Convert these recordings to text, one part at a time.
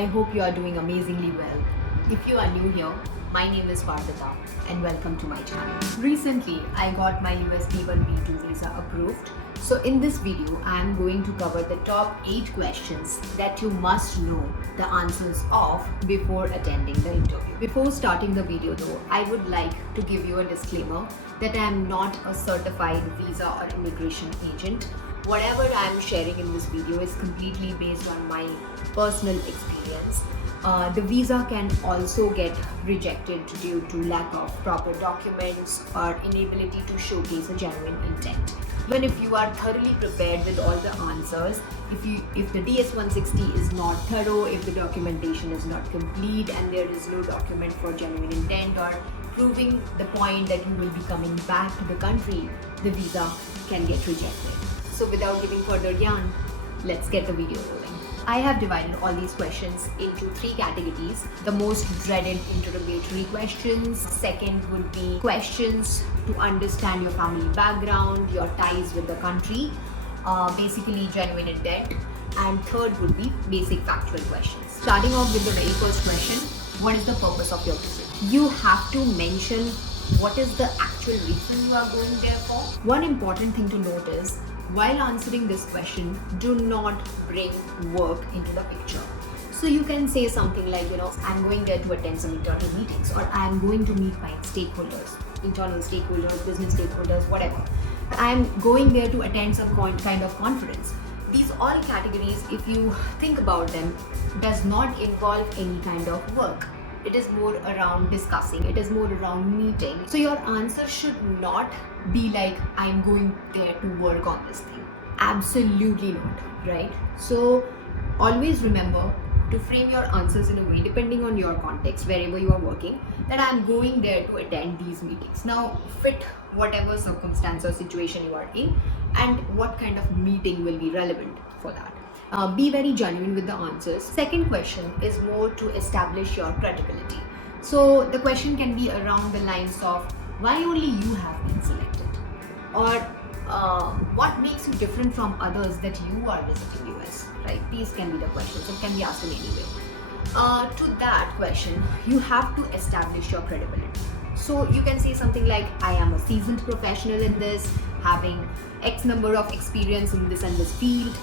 I hope you are doing amazingly well. If you are new here, my name is Vardita and welcome to my channel. Recently, I got my US B1B2 visa approved. So in this video, I am going to cover the top 8 questions that you must know the answers of before attending the interview. Before starting the video though, I would like to give you a disclaimer that I am not a certified visa or immigration agent. Whatever I am sharing in this video is completely based on my personal experience. The visa can also get rejected due to lack of proper documents or inability to showcase a genuine intent. Even if you are thoroughly prepared with all the answers, if the DS-160 is not thorough, if the documentation is not complete and there is no document for genuine intent or proving the point that you will be coming back to the country, the visa can get rejected. So without giving further yarn, let's get the video rolling. I have divided all these questions into 3 categories. The most dreaded interrogatory questions. Second would be questions to understand your family background, your ties with the country, basically genuine intent. And third would be basic factual questions. Starting off with the very first question, what is the purpose of your visit? You have to mention what is the actual reason you are going there for. One important thing to note is, while answering this question, do not bring work into the picture. So you can say something like, I'm going there to attend some internal meetings, or I'm going to meet my stakeholders, internal stakeholders, business stakeholders, whatever. I'm going there to attend some kind of conference. These all categories, if you think about them, does not involve any kind of work. It is more around discussing, it is more around meeting. So your answer should not be like, I'm going there to work on this thing. Absolutely not, right? So always remember to frame your answers in a way, depending on your context, wherever you are working, that I'm going there to attend these meetings. Now fit whatever circumstance or situation you are in and what kind of meeting will be relevant for that. Be very genuine with the answers. Second question is more to establish your credibility. So the question can be around the lines of, why only you have been selected? Or what makes you different from others that you are visiting US, right? These can be the questions. It can be asked in any way. To that question, you have to establish your credibility. So you can say something like, I am a seasoned professional in this, having X number of experience in this and this field,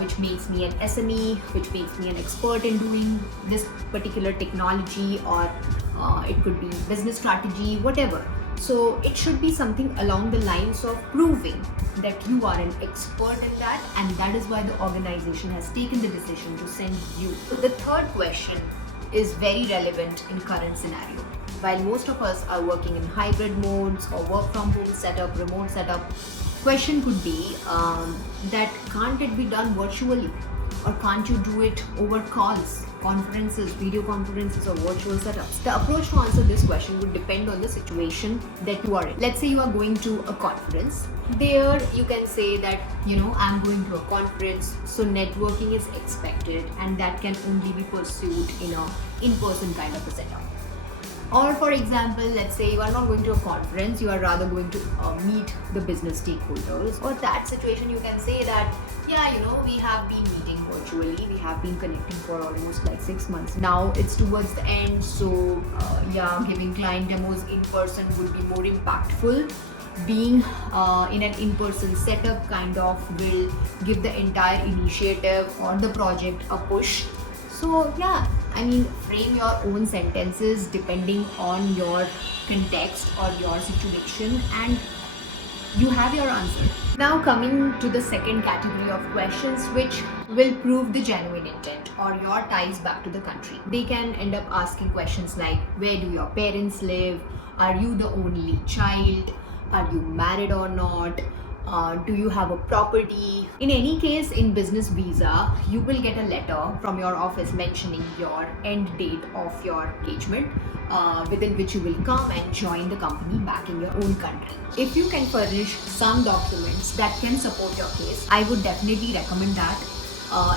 which makes me an SME, which makes me an expert in doing this particular technology, or it could be business strategy, whatever. So it should be something along the lines of proving that you are an expert in that, and that is why the organization has taken the decision to send you. The third question is very relevant in current scenario. While most of us are working in hybrid modes or work from home setup, remote setup, question could be that can't it be done virtually, or can't you do it over calls, conferences, video conferences, or virtual setups? The approach to answer this question would depend on the situation that you are in. Let's say you are going to a conference. There you can say that, I'm going to a conference, so networking is expected and that can only be pursued in a in-person kind of a setup. Or for example, let's say you are not going to a conference, you are rather going to meet the business stakeholders. Or that situation, you can say that, we have been meeting virtually, we have been connecting for almost like 6 months. Now it's towards the end, so giving client demos in person would be more impactful. Being in an in-person setup kind of will give the entire initiative or the project a push. So frame your own sentences depending on your context or your situation, and you have your answer. Now coming to the second category of questions, which will prove the genuine intent or your ties back to the country. They can end up asking questions like, where do your parents live? Are you the only child? Are you married or not? Do you have a property? In any case, in business visa, you will get a letter from your office mentioning your end date of your engagement, within which you will come and join the company back in your own country. If you can furnish some documents that can support your case, I would definitely recommend that.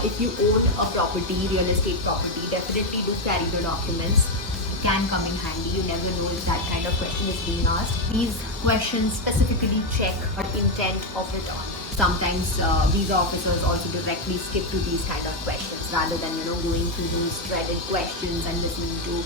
If you own a property, real estate property, definitely do carry the documents. Can come in handy. You never know if that kind of question is being asked. These questions specifically check the intent of return. sometimes visa officers also directly skip to these kind of questions rather than going through those dreaded questions and listening to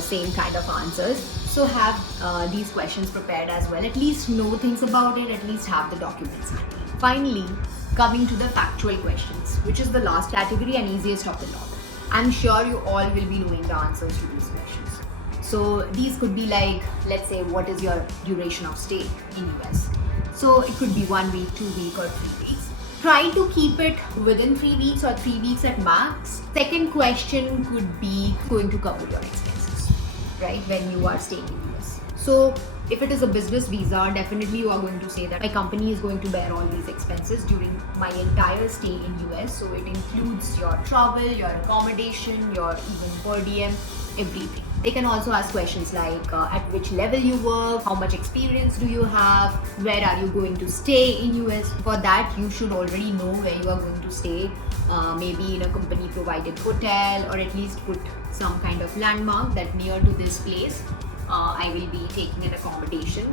same kind of answers. So have these questions prepared as well. At least know things about it. At least have the documents handy. Finally, coming to the factual questions, which is the last category and easiest of the lot. I'm sure you all will be knowing the answers to these questions. So these could be like, let's say, what is your duration of stay in US? So it could be 1 week, 2 week, or 3 weeks. Try to keep it within 3 weeks or 3 weeks at max. Second question could be going to cover your expenses, right, when you are staying in US. So if it is a business visa, definitely you are going to say that my company is going to bear all these expenses during my entire stay in US. So it includes your travel, your accommodation, your even per diem, everything. They can also ask questions like at which level you work, how much experience do you have, where are you going to stay in US. For that, you should already know where you are going to stay, maybe in a company provided hotel, or at least put some kind of landmark that near to this place I will be taking an accommodation.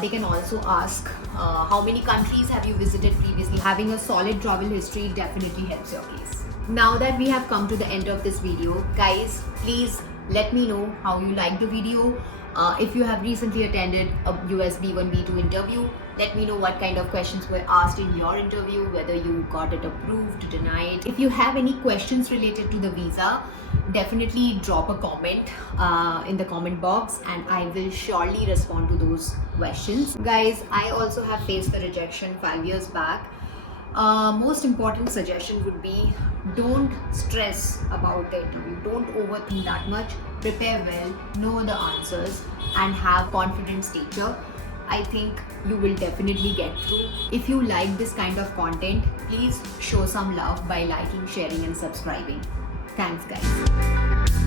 They can also ask how many countries have you visited previously. Having a solid travel history definitely helps your case. Now that we have come to the end of this video, guys, please let me know how you liked the video. If you have recently attended a US B1 B2 interview, let me know what kind of questions were asked in your interview, whether you got it approved, denied. If you have any questions related to the visa, definitely drop a comment in the comment box and I will surely respond to those questions. Guys, I also have faced the rejection 5 years back. Most important suggestion would be, don't stress about the interview. Don't overthink that much. Prepare well, know the answers, and have confident stature. I think you will definitely get through. If you like this kind of content, please show some love by liking, sharing, and subscribing. Thanks, guys.